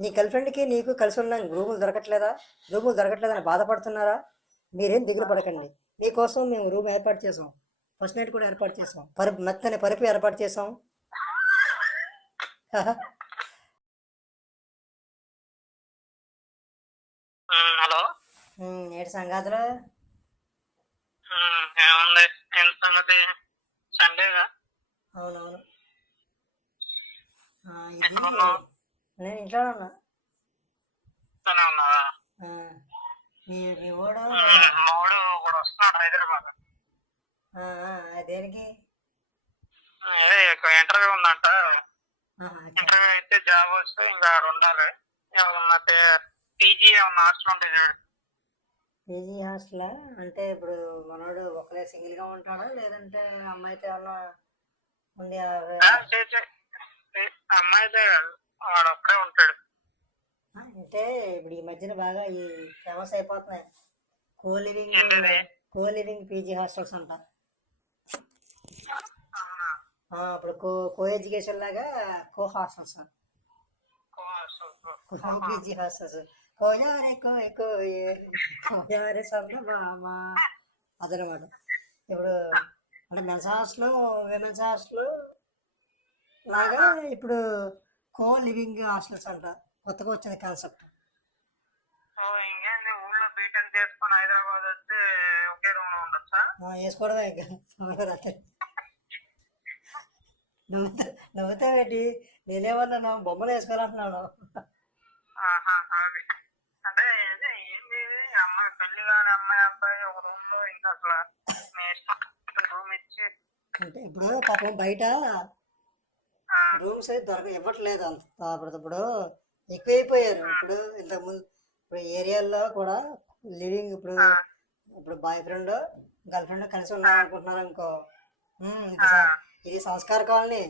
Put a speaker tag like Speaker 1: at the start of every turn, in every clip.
Speaker 1: నీ గర్ల్ ఫ్రెండ్కి నీకు కలిసి ఉన్నాం రూములు దొరకట్లేదా? రూములు దొరకట్లేదని బాధపడుతున్నారా? మీరేం దిగులు పడకండి. మీకోసం మేము రూమ్ ఏర్పాటు చేసాం ఫస్ట్ నైట్ కూడా ఏర్పాటు చేసాం పరుపు మెత్తని పరుపు ఏర్పాటు చేసాం
Speaker 2: హలో.
Speaker 1: ఏడు సంగతులు?
Speaker 2: ఏముంది? సంగతి? సండేగా
Speaker 1: అవునవును. నేను ఇంట్లో ఉన్నా. మీ మీ ఓడు దేనికి?
Speaker 2: ఇంటర్వ్యూ ఉందంట. ఇంటర్వ్యూ అయితే జాబ్ వస్తే ఇంకా ఉండాలి. ఏమన్నా పీజీ ఏమన్నా హాస్టల్ ఉంటుంది.
Speaker 1: PG hostel? అంటే ఇప్పుడు మనోడు ఒకరే సింగిల్గా ఉంటాడా? లేదంటే అమ్మాయితో ఏమన్నా ఉంది ఆ-
Speaker 2: ఆ, చే- చే. ఏ, అమ్మాయి అయితే కాదు వాడు ఒక్కడే ఉంటాడు.
Speaker 1: అంటే ఇప్పుడు ఈ మధ్యన బాగా ఈ ఫేమస్ అయిపోతున్నాయి. Co living? Co living PG hostels అంట. ఇప్పుడు కో కో ఎడ్యుకేషన్ లాగా co hostels.
Speaker 2: Co
Speaker 1: PG hostels. కోయారే కోయ్ కోయే కోయారే సన్న మామ అదనమాట. ఇప్పుడు అంటే మెన్స్ హాస్టల్ విమెన్స్ హాస్టల్ లాగా ఇప్పుడు కో లివింగ్ హాస్టల్స్ అంట. కొత్తగా వచ్చింది కాన్సెప్ట్.
Speaker 2: ఓ, ఇంకేంది ఊళ్ళో బీటెక్ చేసుకొని హైదరాబాద్ వస్తే ఒకే రూమ్లో ఉండొచ్చా
Speaker 1: వేసుకోవడమే ఇంకా. నవ్వుతా నవ్వుతావేంటి నేనేమన్నాను బొమ్మలు వేసుకోవాలంటున్నాను.
Speaker 2: అంటే ఏంది అమ్మాయి పెళ్ళి కాని అమ్మాయి అబ్బాయి ఒక రూమ్లో ఇంకా అసలు రూమ్ ఇచ్చి.
Speaker 1: అంటే ఇప్పుడు పాపం బయట రూమ్స్ అయితే దొరక ఇవ్వట్లేదు అంత ఇప్పుడు ఎక్కువైపోయారు. ఇప్పుడు ఇంతకుముందు ఇప్పుడు ఏరియాల్లో కూడా లివింగ్ ఇప్పుడు ఇప్పుడు బాయ్ ఫ్రెండ్ గర్ల్ ఫ్రెండ్ కలిసి ఉన్నాం అనుకుంటున్నారు అనుకో. ఇది సంస్కార కాలనీ.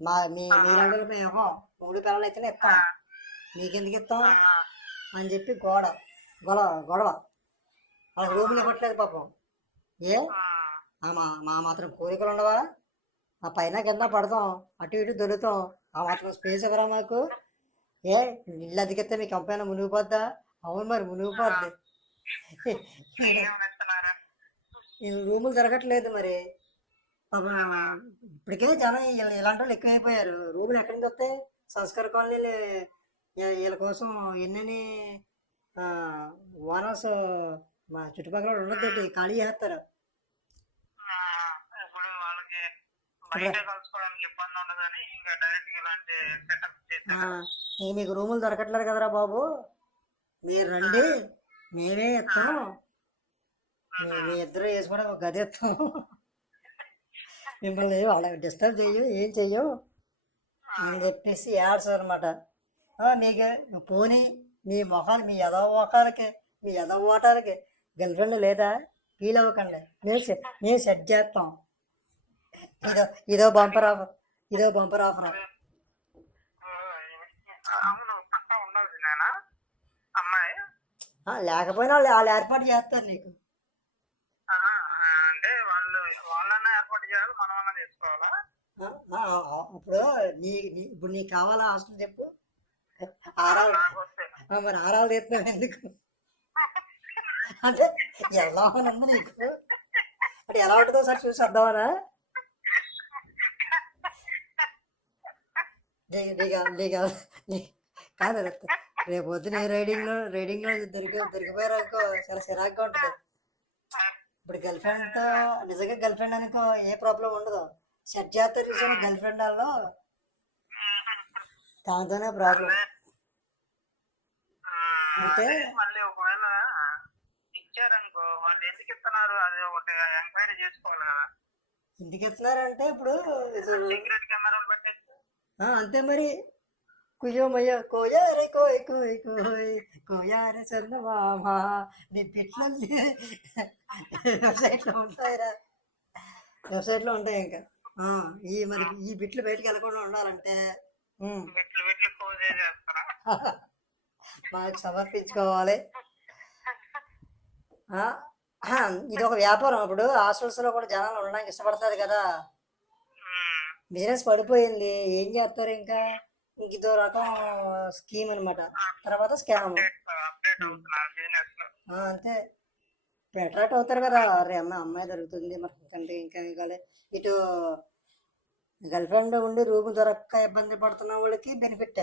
Speaker 1: మా మీ మీరందరూ మేము మూడు పిల్లలు అయితేనే ఇస్తాం. మీకెందుకు ఇస్తాం? అని చెప్పి గోడ గొడవ గొడవ. వాళ్ళకి రూములు ఇవ్వట్లేదు పాపం. ఏ? మా మా మాత్రం కోరికలు ఉండవా? ఆ పైన కింద పడతాం అటు ఇటు దొరుకుతాం. ఆ మాత్రం స్పేస్ ఎవరా మాకు? ఏ నీళ్ళు అదిగితే మీ కంపైనా మునిగిపోద్దా? అవును మరి మునిగిపోద్ది. రూములు దొరకట్లేదు మరి. ఇప్పటికే జనం ఇలాంటి వాళ్ళు ఎక్కువైపోయారు. రూములు ఎక్కడి నుంచి వస్తాయి? సంస్కార కాలనీలు వీళ్ళ కోసం ఎన్నెన్ని ఓనర్స్ మా చుట్టుపక్కల ఉండదు ఖాళీ చేస్తారు
Speaker 2: ఆ, ఇప్పుడు వాళ్ళకి బయట కలుసుకోవడానికి ఇబ్బంది ఉండదని ఇంకా డైరెక్ట్ ఇలాంటి సెటప్
Speaker 1: ఆ,
Speaker 2: చేశారు
Speaker 1: ఇంక మీకు రూములు దొరకట్లేదు కదరా బాబు. మీరు రండి. మేమే ఇస్తాం మీ- ఇద్దరు వేసుకోవడానికి ఒక గది ఇస్తాం మిమ్మల్ని వాళ్ళ డిస్టర్బ్ చెయ్యం ఏం చెయ్యం? అని చెప్పేసి యాడ్స్ అనమాట మీకు పోనీ మీ మొహాలు మీ ఎదవ మొఖాలకి మీ ఎదవ ఓటాలకి గర్ల్ ఫ్రెండ్ లేదా? ఫీల్ అవ్వకండి మేము మేము సెట్ చేస్తాం. ఇదో ఇదో బంపర్ ఆఫర్ ఇదో బంపర్ ఆఫర్ లేకపోయినా వాళ్ళు ఏర్పాటు చేస్తారు నీకు.
Speaker 2: అంటే వాళ్ళు వాళ్ళన్నా ఏర్పాటు చేయాలి మనం చేసుకోవాలా?
Speaker 1: ఇప్పుడు నీ ఇప్పుడు నీకు కావాలా హాస్టల్ చెప్పు. ఆరాలు. మరి ఆరాలు తీస్తున్నావు ఎందుకు? అంటే ఎలా ఉంది నీకు? అంటే ఎలా ఉంటుందో సార్ చూసి వద్దామనా నీకు నీకు నీకు నీ- కాదు రేపు పొద్దున రైడింగ్లో రైడింగ్లో దొరికి దొరికిపోయారు అనుకో చాలా చిరాగ్గా ఉంటుంది. ఇప్పుడు గర్ల్ ఫ్రెండ్తో నిజంగా గర్ల్ ఫ్రెండ్ అనుకో ఏ ప్రాబ్లం ఉండదు. సెట్ చేస్తారు చూసాను గర్ల్ ఫ్రెండ్ వాళ్ళు దాంతోనే ప్రాబ్లం. అంటే
Speaker 2: మళ్ళీ ఒకవేళ ఇచ్చారనుకో వాళ్ళు ఎందుకు ఇస్తున్నారు? అది ఒకటి ఎంక్వైరీ చేసుకోవాలి
Speaker 1: ఎందుకు ఇస్తున్నారంటే ఇప్పుడు ఇది-
Speaker 2: సీక్రెట్ కెమెరాలు పెట్టేసి
Speaker 1: అంతే మరి. కుయ్యోమయ్య కోయారే కోయ్ కోయ్ కోయ్ కోయారే చందమామ. నీ పిట్లల్ని వెబ్సైట్లో ఉంటాయిరా. వెబ్సైట్లో ఉంటాయి ఇంకా. ఈ మరి ఈ బిట్లు బయటకు వెళ్ళకుండా ఉండాలంటే మాకు సమర్పించుకోవాలి. ఇది ఒక వ్యాపారం అప్పుడు. హాస్టల్స్లో కూడా జనాలు ఉండడానికి ఇష్టపడతారు కదా. బిజినెస్ పడిపోయింది. ఏం చేస్తారు ఇంకా? ఇంక ఇదో రకం స్కీమ్ అనమాట తర్వాత స్కామ్. అంతే. అట్రాక్ట్ అవుతారు కదా. అరే అమ్మ అమ్మాయి దొరుకుతుంది. మనకి కంటే ఇంకా కాలే ఇటు గర్ల్ ఫ్రెండ్ ఉండి రూమ్ దొరక్క ఇబ్బంది పడుతున్న వాళ్ళకి బెనిఫిట్.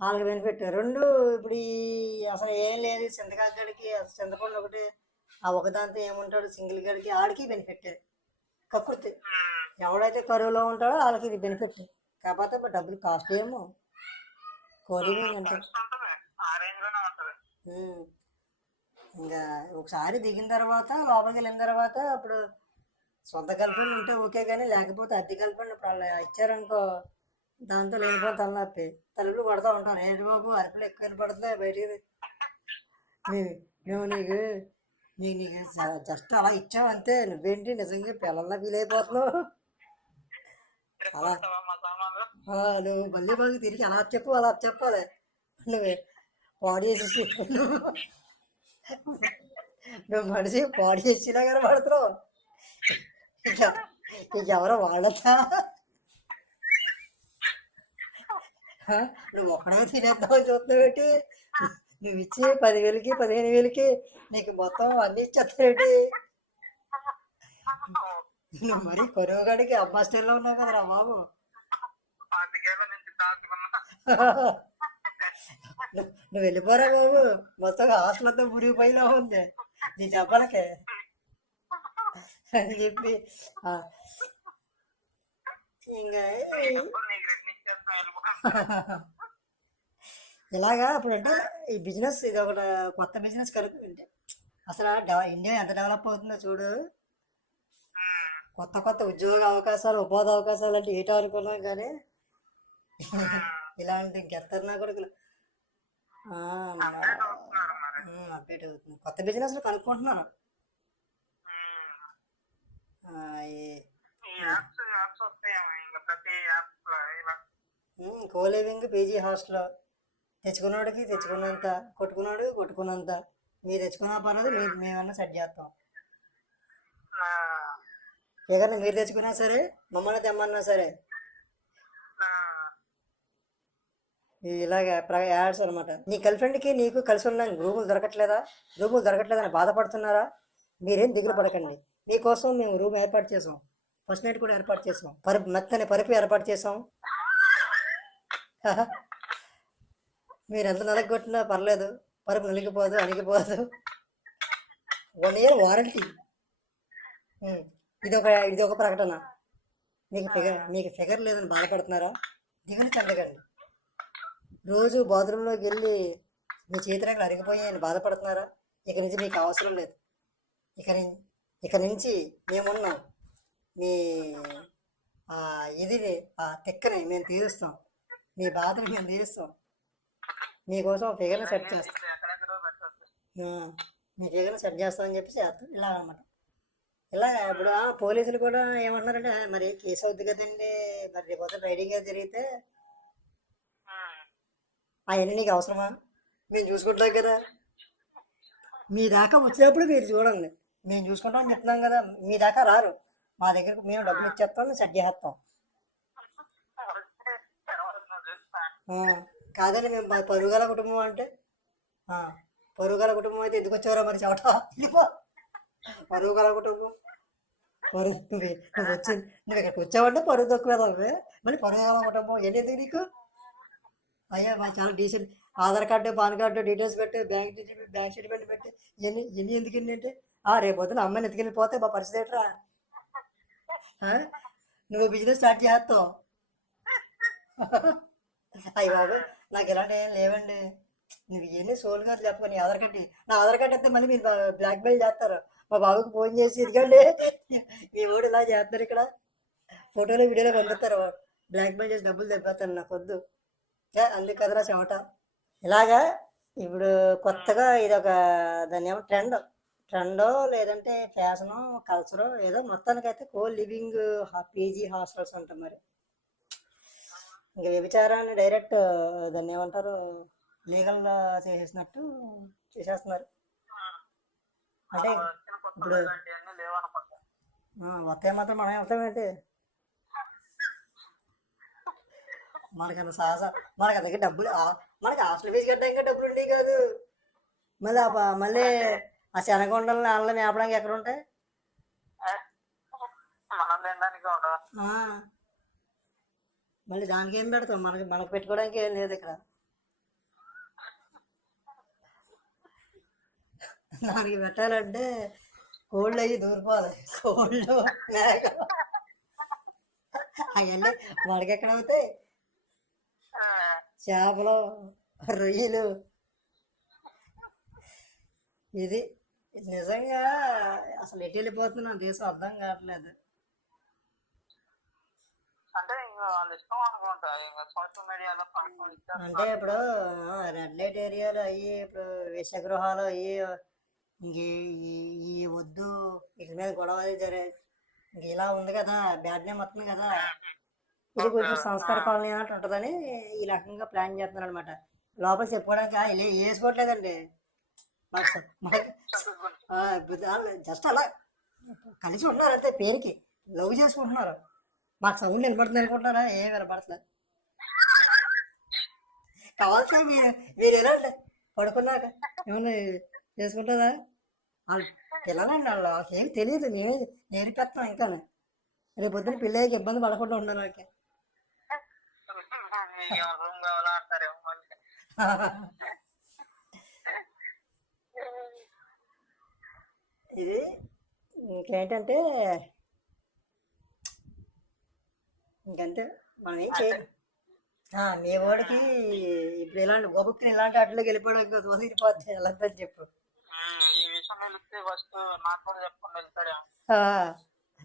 Speaker 1: వాళ్ళకి బెనిఫిట్. రెండు ఇప్పుడు అసలు ఏం లేదు. చింతకాగడికి చింతపండు ఒకటి ఆ ఒకదాంతో ఏముంటాడు సింగిల్ గడికి ఆడికి బెనిఫిట్ కక్కుర్తి ఎవడైతే కరువులో ఉంటాడో వాళ్ళకి ఇది బెనిఫిట్ కాకపోతే డబ్బులు కాస్ట్ ఏమో. కోరింగ్
Speaker 2: ఉంటుంది.
Speaker 1: ఇంకా ఒకసారి దిగిన తర్వాత లోపలికి వెళ్ళిన తర్వాత అప్పుడు సొంత గర్ల్ఫ్రెండ్ ఉంటే ఓకే కానీ లేకపోతే అద్దె గర్ల్ఫ్రెండ్ ఇప్పుడు అలా ఇచ్చారనుకో దాంతో లేనిపోతే తలనొప్పి. తలుపులు కొడతా ఉంటాను ఏంటి బాబు అరుపులు ఎక్కువ పడుతున్నాయి బయటికి. నువ్వు నీకు నీకు జస్ట్ అలా ఇచ్చావు అంతే నువ్వేంటి నిజంగా పిల్లల్లా ఫీల్ అయిపోతున్నావు ఆ, నువ్వు మళ్ళీ బాగా తిరిగి అలా చెప్పు అలా చెప్పాలి. నువ్వు పాడు చేసేసి నువ్వు మనిషి పాడు చేసినా కానీ పడుతున్నావు ఇక ఇక ఎవరో వాడతా నువ్వు ఒక్కడే తినేద్దామని చూస్తున్నావు నువ్వు ఇచ్చి పదివేలకి పదిహేను వేలకి నీకు మొత్తం అన్ని ఇచ్చేస్తావేంటి నువ్వు మరీ కొరవగాడికి అబ్బా స్టైల్లో ఉన్నావు కదరా బాబు. నువ్వు వెళ్ళిపోరా బాబు. మొత్తం హాస్టల్ అంతా మురిగిపోయినా ఉంది. నీ చెప్పలకే అని చెప్పి ఇంకా
Speaker 2: డబ్బులు నీకు రేపు ఇచ్చేస్తాం వెళ్ళిపో
Speaker 1: ఇలాగా ఇప్పుడు అంటే ఈ బిజినెస్ ఇది ఒకటి కొత్త బిజినెస్ కనుక అంటే అసలు ఇండియా ఎంత డెవలప్ అవుతుందో చూడు. కొత్త కొత్త ఉద్యోగ అవకాశాలు ఉపాధి అవకాశాలు అంటే ఏటో అనుకున్నాం కానీ ఇలాంటి గెత్తర్నా కొడుకులు?
Speaker 2: అప్డేట్
Speaker 1: అవుతుంది. కొత్త business కనుక్కుంటున్నాను. Co living PG hostel. తెచ్చుకున్నాడికి తెచ్చుకున్నంత కొట్టుకున్నాడు కొట్టుకున్నంత. మీరు తెచ్చుకున్నా పర్లేదు మీరు మేమన్నా సెట్ చేస్తాం. ఏదన్నా మీరు తెచ్చుకున్నా సరే మమ్మల్ని తెమ్మన్నా సరే. ఇలాగ యాడ్స్ అనమాట నీ గర్ల్ ఫ్రెండ్కి నీకు కలిసి ఉన్న రూములు దొరకట్లేదా? రూములు దొరకట్లేదని బాధపడుతున్నారా? మీరేం దిగులు పడకండి. మీకోసం మేము రూమ్ ఏర్పాటు చేసాం. ఫస్ట్ నైట్ కూడా ఏర్పాటు చేసాం. పరుపు మెత్తని పరుపు ఏర్పాటు చేసాం. మీరు ఎంత నలగొట్టినా పర్లేదు. పరుపు నలిగిపోదు అణిగిపోదు. వన్ ఇయర్ వారంటీ ఇది ఒక ఇది ఒక ప్రకటన. మీకు ఫిగర్ మీకు ఫిగర్ లేదని బాధపడుతున్నారా? దిగులు చెందకండి రోజు బాత్రూంలోకి వెళ్ళి మీ చేతులకు అరిగిపోయి అని బాధపడుతున్నారా? ఇక నుంచి మీకు అవసరం లేదు. ఇక ఇక నుంచి మేమున్నాం. మీ ఆ ఇది ఆ తిక్కని మేము తీరుస్తాం. మీ బాధని మేము తీరుస్తాం. మీకోసం ఫిగర్ని సెట్ చేస్తాం.
Speaker 2: ఇప్పుడు ఎక్కడెక్కడో పెట్టచ్చు.
Speaker 1: ఆ, మీ ఫిగర్ని సెట్ చేస్తామని చెప్పి చేస్తాం. ఇలా అనమాట ఇలా ఇప్పుడు పోలీసులు కూడా ఏమంటున్నారంటే "ఆ, మరి కేసు అవుద్ది కదండి. మరి రేపు రైడింగ్ అది జరిగితే అవన్నీ నీకు అవసరమా? మేము చూసుకుంటాం కదా. మీ దాకా వచ్చినప్పుడు మీరు చూడండి. మేము చూసుకుంటాం అని చెప్తున్నాం కదా. మీ దాకా రారు. మా దగ్గరకు మేము డబ్బులు ఇచ్చేస్తాం సెట్ చేస్తాం. కాదండి మేము మా పరుగుల కుటుంబం అంటే. పరుగుల కుటుంబం అయితే ఎందుకు వచ్చారో మరి చోట? వెళ్ళిపో పరుగుల కుటుంబం. పరుగు నువ్వు వచ్చింది నువ్వు ఇక్కడికి వచ్చావంటే పరుగు తక్కువ మళ్ళీ పరుగుల కుటుంబం ఎన్ని ఎందుకు నీకు? అయ్యా మా చాలా decent. Aadhaar card PAN card details పెట్టి బ్యాంక్ డీటెయిల్ బ్యాంక్ స్టేట్మెంట్ పెట్టి ఇవన్నీ ఇవన్నీ ఎందుకు అంటే? ఆ రేపు పొద్దున అమ్మాయిని ఎత్తుకెళ్ళిపోతే మా పరిస్థితి ఏంట్రా? నువ్వు బిజినెస్ స్టార్ట్ చేస్తావు. అయ్యి బాబు నాకు ఇలాంటి ఏం లేవండి. నువ్వు ఇవన్నీ సోల్ గారు చెప్పుకొని ఆధార్ కార్డు నా ఆధార్ కార్డు అయితే మళ్ళీ మీరు బ్లాక్ మెయిల్ చేస్తారు. మా బాబుకి ఫోన్ చేసి ఇదిగండి. మీ వాడు ఇలా చేస్తారు ఇక్కడ. ఫోటోలు వీడియోలో పంపిస్తారు. బ్లాక్ మెయిల్ చేసి డబ్బులు తెప్పిస్తాను నాకు వద్దు. ఏ, అందుకు కదరా చెమట. ఇలాగా ఇప్పుడు కొత్తగా ఇది ఒక దాన్ని ఏమో ట్రెండ్. ట్రెండో లేదంటే ఫ్యాషనో కల్చరో ఏదో మొత్తానికైతే కో లివింగ్ పీజీ హాస్టల్స్ ఉంటాయి మరి. ఇంకా వ్యభిచారాన్ని డైరెక్ట్ దాన్ని ఏమంటారు లీగల్ చేసేసినట్టు చేసేస్తున్నారు. అంటే ఇప్పుడు వస్తే మాత్రం మనం వస్తామేంటి మనకి అంత సాహస మనకి అందుకే డబ్బులు మనకి హాస్టల్ ఫీజు కట్టడానికి డబ్బులు ఉండేవి కాదు. మళ్ళీ మళ్ళీ ఆ శనగొండలు వాళ్ళని మేపడానికి ఎక్కడ ఉంటాయి? మళ్ళీ దానికి ఏం పెడతాం? మనకి మనకు పెట్టుకోవడానికి ఏం లేదు ఇక్కడ. దానికి పెట్టాలంటే కోళ్ళు అయ్యి దూరిపోవాలి. కోళ్ళు మేక. అవన్నీ మనకి ఎక్కడ అవుతాయి? చేపలు రొయ్యలు. ఇది నిజంగా అసలు ఎటు వెళ్ళిపోతున్నా? దేశం అర్థం కావట్లేదు
Speaker 2: అంటే ఇంకా వాళ్ళ ఇష్టం అనుకుంటా ఇంకా సోషల్ మీడియాలో కొంచెం ఇచ్చేస్తారు.
Speaker 1: అంటే ఇప్పుడు రెడ్ లైట్ ఏరియాలు అయ్యి ఇప్పుడు వేషగృహాలు అయ్యి ఇంక ఈ- ఈ వద్దు వీటి మీద గొడవ జరే ఇలా ఉంది కదా బ్యాడ్ నేమ్ వస్తుంది కదా. ఇది కొంచెం సంస్కార కాలనీ అన్నట్టు ఉంటుందని ఈ రకంగా ప్లాన్ చేస్తున్నారు అనమాట లోపల చెప్పుకోవడానికి "ఆ, ఇలా వేసుకోవట్లేదండి జస్ట్ అలా కలిసి ఉన్నారు అంతే పేరుకి. లవ్ చేసుకుంటున్నారు. మాకు సౌండ్ వినపడుతుంది అనుకుంటున్నారా? ఏం వినపడట్లేదు కావాల్సిన మీరు మీరు ఎలా పడుకున్నాక ఏమన్నా చేసుకుంటుందా వాళ్ళు పిల్లలండి వాళ్ళు వాళ్ళకి ఏమి తెలియదు. మేమే నేర్పిస్తాం ఇంకా. రేపు పొద్దున్న పిల్లలకి ఇబ్బంది పడకుండా ఉండాలి
Speaker 2: ఏం మళ్ళీ
Speaker 1: ఇది ఇంకేంటంటే ఇంకంతే. మనం ఏం చేయలేం. ఆ, మీ వాడికి ఇప్పుడు ఇలాంటి గొబుక్కుని ఇలాంటి వాటిలోకి వెళ్ళిపోవడం ఎలా అని చెప్పు.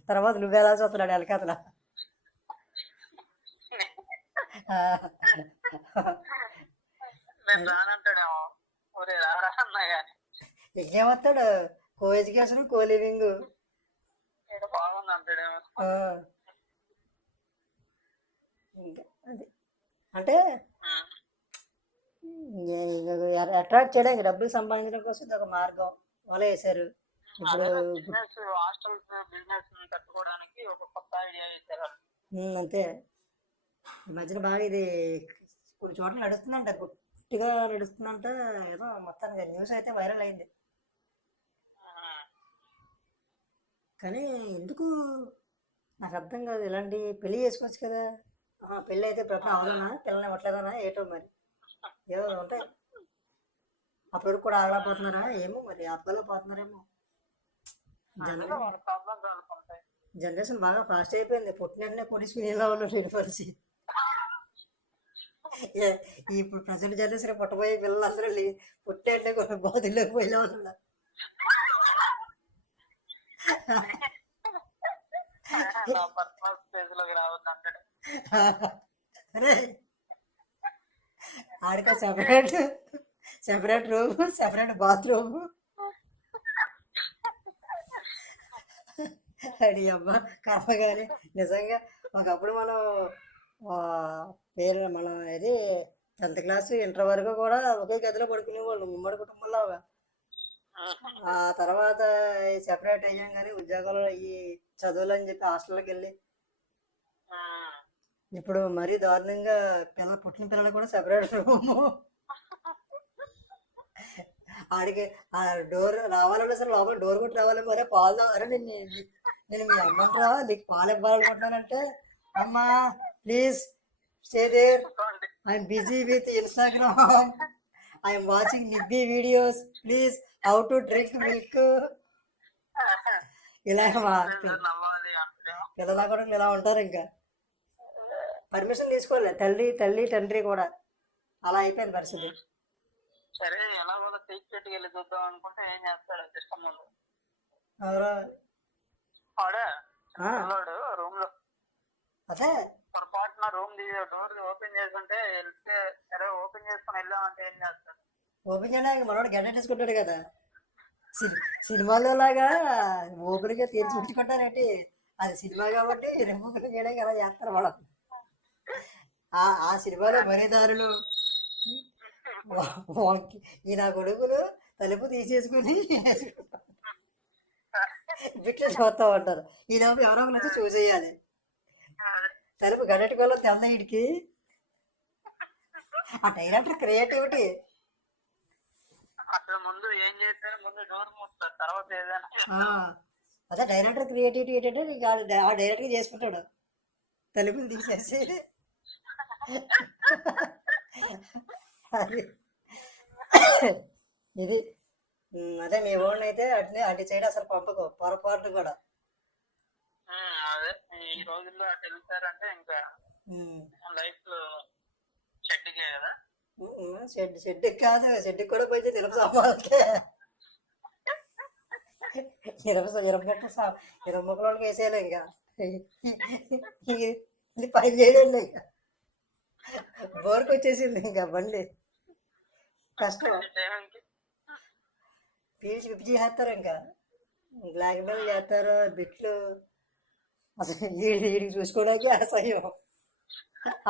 Speaker 1: తర్వాత నువ్వు ఎలా చూస్తున్నాడు వెనకాతల
Speaker 2: కానీ
Speaker 1: ఇంకేమొస్తాడు కో ఎడ్యుకేషన్ కో లివింగ్.
Speaker 2: బాగుంది అంటాడేమో
Speaker 1: ఇంకా అది. అంటే. అట్రాక్ట్ చేయడానికి డబ్బులు సంపాదించడం కోసం ఇది ఒక మార్గం. వల వేశారు. ఇప్పుడు
Speaker 2: బిజినెస్ కట్టుకోవడానికి ఒక కొత్త ఐడియా ఇచ్చారు
Speaker 1: అంతే. ఈ మధ్యన బాగా ఇది కొన్ని చోట్ల నడుస్తుందంట గట్టిగా నడుస్తుందంట ఏదో మొత్తానికి న్యూస్ అయితే వైరల్ అయింది. కానీ ఎందుకు? నాకు అర్థం కాదు ఇలాంటి పెళ్ళి చేసుకోవచ్చు కదా. పెళ్ళి అయితే ప్రపంచం అవ్వాలనా పిల్లల్ని ఇవ్వట్లేదనా? ఏటో మరి? ఏదో ఉంటాయి. అప్పుడు కూడా ఆగలేకపోతున్నారా ఏమో మరి
Speaker 2: వాళ్ళకు ఉంటాయి
Speaker 1: జనరేషన్ బాగా ఫాస్ట్ అయిపోయింది. పుట్టిన వెంటనే కొనిసుకుని ఎలా ఉన్నాడు పరిస్థితి ఏ- ఇప్పుడు ప్రజెంట్ జనరేషన్ పుట్టబోయే పిల్లలు అంటే కొన్ని బాధల్లోకి పోయినా ఉన్నాడు
Speaker 2: నా పర్సనల్ స్పేస్లోకి రావద్దు
Speaker 1: అరే. ఆడిక separate separate room separate bathroom అడి అమ్మ కర్మగానే నిజంగా ఒకప్పుడు మనం పేరు మనం ఇది టెన్త్ క్లాస్ ఇంటర్ వరకు కూడా ఒకే గదిలో పడుకునేవాళ్ళు ఉమ్మడి కుటుంబంలో ఆ తర్వాత సెపరేట్ అయ్యాం కానీ ఉద్యోగాలు అయ్యి చదువులు అని చెప్పి హాస్టల్కి వెళ్ళి ఇప్పుడు మరీ దారుణంగా పిల్ల పుట్టిన పిల్లలు కూడా సెపరేట్ రూము ఆడికి ఆ డోర్ రావాలంటే సరే లోపల డోర్ కొట్టి రావాలి మరి పాలు తాగారా నేను నీ- నేను మీ అమ్మంటారా నీకు పాలు ఇవ్వాలనుకుంటున్నానంటే అమ్మా please stay there. I'm busy with Instagram I'm watching నిబ్బీ videos please how to drink milk ఇలా మా పిల్లల కూడా ఇలా ఉంటారు ఇంకా. పర్మిషన్ తీసుకోలే తల్లి తల్లి తండ్రి కూడా. అలా అయిపోయింది పరిస్థితి.
Speaker 2: సరే ఎలా వాళ్ళ సీక్రెట్ వెళ్ళి చూద్దాం అనుకుంటే ఏం చేస్తాడు సిస్టమ్ ముందు వాడే? రూమ్లో
Speaker 1: అదే.
Speaker 2: పొరపాటున రూమ్ డోర్ ఓపెన్ చేసుకుంటే వెళ్తే సరే ఓపెన్ చేసుకుని వెళ్ళామంటే ఏం చేస్తాడు?
Speaker 1: ఓపెన్ చేయడానికి మనోడు గడ్డ తీసుకుంటాడు కదా. సినిమాలో లాగా ఓపెన్గా తీర్చి పెట్టుకుంటారేంటి అది సినిమా కాబట్టి రిమూవ్ చేయడానికి అలా చేస్తారు మనం ఆ ఆ సినిమాలో వాంకి- ఈ నా కొడుకులు తలుపు తీసేసుకుని బిట్లు చూస్తా ఉంటారు ఈ లోపు ఎవరో ఒకరు వచ్చి చూసేయాలి. తలుపు గడెట్టుకోలో తెల్ల ఇడికి ఆ డైరెక్టర్ క్రియేటివిటీ.
Speaker 2: అసలు ముందు ఏం చేస్తాను ముందు డోర్ మూస్తారు. తర్వాత ఏదైనా.
Speaker 1: అదే డైరెక్టర్ క్రియేటివిటీ ఏంటంటే ఆ డై- ఆ డైరెక్టర్ చేసుకుంటాడు. తలుపులు తీసేసి ఇది. అదే మీ ఓన్ అయితే అట్నే అటు సైడ్ అసలు పంపకు పొరపాటు కూడా.
Speaker 2: అదే. ఈ రోజుల్లో అటు వెళ్తారంటే ఇంకా
Speaker 1: ఉమ్.
Speaker 2: లైఫ్లో చెడ్డికే కదా?
Speaker 1: ఉమ్, షెడ్ షెడ్కి కాదు షెడ్కి కూడా పోయి సామాన్లకే ఇరవై ఇరవై ముక్కలు సా ఇరవై ముక్కలకి వేసేయాలి ఇంకా. ఇది పని బోర్కి వచ్చేసింది ఇంకా బండి. కష్టం. పీల్చి విప్పి చేస్తారు ఇంకా. బ్లాక్ మెయిల్ చేస్తారు బిట్లు. అసలు వీడి వీడికి చూసుకోవడానికి అసహ్యం.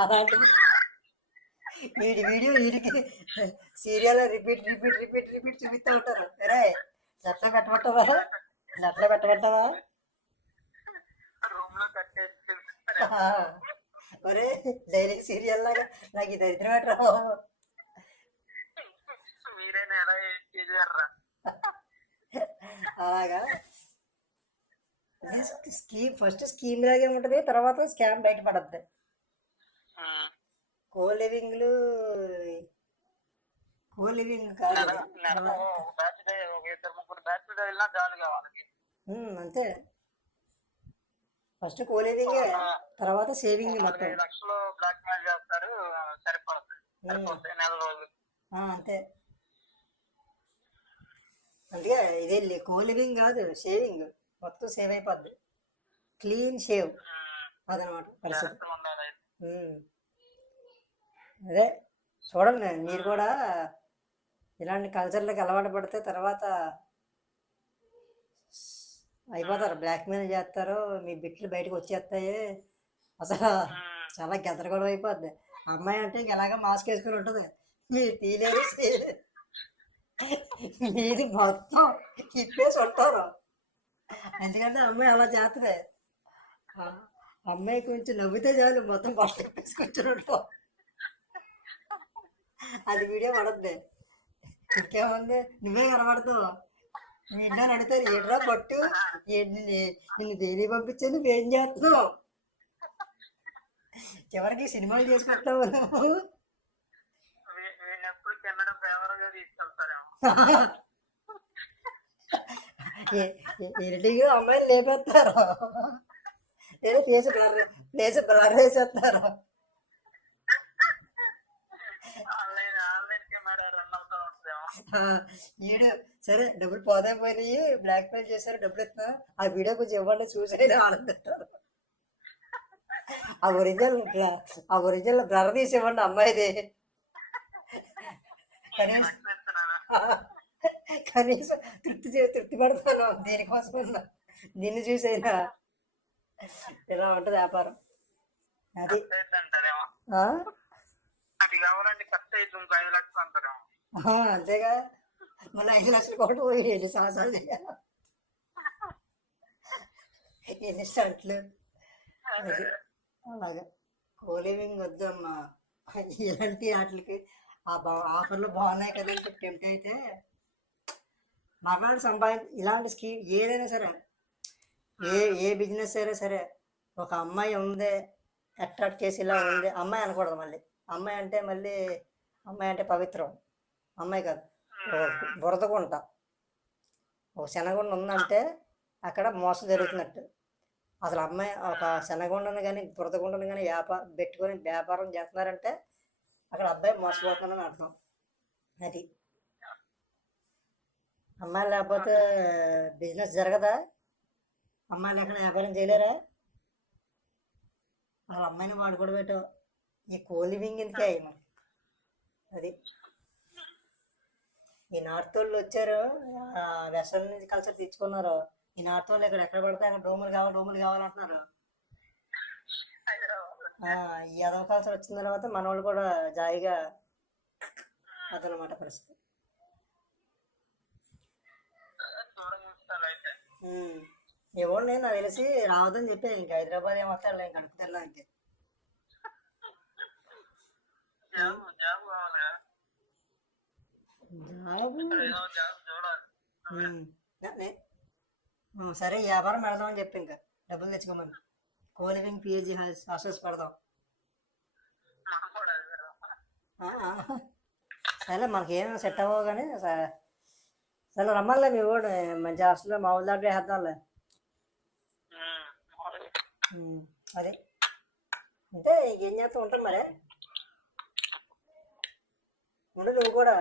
Speaker 1: అలాంటిది. వీడి వీడియో వీడికి serial repeat repeat repeat repeat చూపిస్తూ ఉంటారు. అరే ఎట్లా పెట్టమంటావా? ఎట్లా పెట్టమంటావా?
Speaker 2: రూమ్లో కట్టేసి
Speaker 1: ఒరే డైలీ సీరియల్ లాగా నాకు ఈ దరిద్రం ఎట్రా అలాగా? స్కీమ్ ఫస్ట్ స్కీమ్ లాగే ఉంటుంది తర్వాత స్కామ్ బయటపడద్ది. కో లివింగ్లు కో లివింగ్ కాదు అంతే. ఫస్ట్ కో లివింగే తర్వాత సేవింగ్ మొత్తం.
Speaker 2: లక్షలు బ్లాక్ మెయిల్ చేస్తారు సరిపోతుంది. సరిపోతాయి నెల రోజులు.
Speaker 1: ఆ, అంతే. అందుకే ఇదే కో లివింగ్ కాదు షేవింగ్ మొత్తం సేవ్ అయిపోద్ది. క్లీన్ షేవ్ అదనమాట పరిస్థితి. అదే చూడండి మీరు కూడా ఇలాంటి కల్చర్లకు అలవాటు పడితే తర్వాత అయిపోతారు. బ్లాక్మెయిల్ చేస్తారు మీ బిట్లు బయటకు వచ్చేస్తాయి. అసలు చాలా గదరగొడవ అయిపోద్ది. అమ్మాయి అంటే ఇంక ఎలాగ మాస్క్ వేసుకుని ఉంటుంది. మీరు తీలేరు చేయలేరు. మీది మొత్తం ఇప్పేసి ఉంటారు. ఎందుకంటే అమ్మాయి అలా చేస్తుంది. అమ్మాయి కొంచెం నవ్వితే చాలు మొత్తం కూర్చుని ఉంటాం. అది వీడియో పడద్ది ఇంకేముంది? నువ్వే కనబడతావు. మీ ఇంట్లో అడుగుతారు ఏడ్రా పట్టు నిన్ను దేని పంపించా నువ్వేం చేస్తున్నావు? చివరికి సినిమాలు చేసుకుంటావు నువ్వు.
Speaker 2: వీ- వీడిని ఎప్పుడు కెనడా ఫేవర్గా తీసుకెళ్తారేమో
Speaker 1: ఎడిటింగ్ అమ్మాయిలు లేపేస్తారు. ఫేస్ బ్లర్ బ్లర్ వేసేస్తారు. ఈడు సరే డబ్బులు పోతే పోయినాయి బ్లాక్ మెయిల్ చేశారు డబ్బులు ఇస్తున్నా. ఆ వీడియో కొంచెం ఇవ్వండి చూసి ఆనందిస్తారు. ఆ ఒరిజినల్ ఆ ఒరిజినల్ బ్లర్ తీసి ఇవ్వండి అమ్మాయిది. కనీసం కనీసం తృప్తి చే- తృప్తి పడతాను దీనికోసం నిన్ను చూసైనా ఇలా ఉంటుంది వ్యాపారం? అది. అంతేగా. మళ్ళీ ఐదు లక్షలు కూడా పోయి ఎన్ని సంవత్సరాలు చేయాలి. ఎన్ని స్టంట్లు. అలాగా. కోలివింగ్ వద్దమ్మా ఇలాంటి వాటికి ఆ బా ఆఫర్లు బాగున్నాయి కదా టెంప్ట్ అయితే మగాడు సంపాది ఇలాంటి స్కీమ్ ఏదైనా సరే ఏ ఏ బిజినెస్ అయినా సరే ఒక అమ్మాయి ఉంది అట్రాక్ట్ చేసి ఇలా ఉంది అమ్మాయి అనకూడదు మళ్ళీ. అమ్మాయి అంటే మళ్ళీ అమ్మాయి అంటే పవిత్రం. అమ్మాయి కాదు. బురదకుంట బురదగుంట. ఒక శనగుండ ఉందంటే అక్కడ మోసం జరుగుతున్నట్టు. అసలు అమ్మాయి ఒక శనగుండను కానీ బురదగుండను కానీ వ్యాపారం పెట్టుకొని వ్యాపారం చేస్తున్నారంటే అక్కడ అబ్బాయి మోసపోతున్నాడని అర్థం. అది. అమ్మాయి లేకపోతే బిజినెస్ జరగదా? అమ్మాయిలు ఎక్కడ వ్యాపారం చేయలేరా? వాళ్ళ అమ్మాయిని వాడుకోవడం పెట్టావు ఈ కోలివింగ్ ఇంతకే అయ్యి అది. ఈ నార్త్ వాళ్ళు వచ్చారు వెస్ట్రన్ నుంచి కల్చర్ తెచ్చుకున్నారు. ఈ నార్త్ ఇక్కడ ఎక్కడ పడితే అక్కడ రూములు కావాలి రూములు కావాలంటున్నారు ఈ అదవ కల్చర్ వచ్చిన తర్వాత మన వాళ్ళు కూడా జాయిగా అదనమాట పరిస్థితి. ఎవరు నేను నాకు తెలిసి రావద్దని చెప్పి ఇంక హైదరాబాద్ ఏం వస్తాడు ఇంక అనుకుతాను
Speaker 2: జాబ్.
Speaker 1: సరే వ్యాపారం పెడదామని చెప్పి ఇంకా డబ్బులు తెచ్చుకోమని. కోలివింగ్ పిహెచ్జి హాస్టల్స్ పెడదాం.
Speaker 2: కూడా.
Speaker 1: సరే మనకి ఏం సెట్ అవ్వవు కానీ సరే రమ్మలే మీ వాడు మంచి హాస్టల్లో మా ఊళ్ళో దాకా వేద్దాంలే. అదే అంటే ఏం చేస్తూ ఉంటాం మరి. ఉండు నువ్వు కూడా.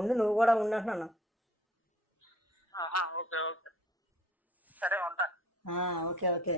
Speaker 1: ఉండు నువ్వు కూడా ఉండు అంటున్నాను.
Speaker 2: Okay okay. సరే ఉంటా.
Speaker 1: ఆ, ఓకే ఓకే.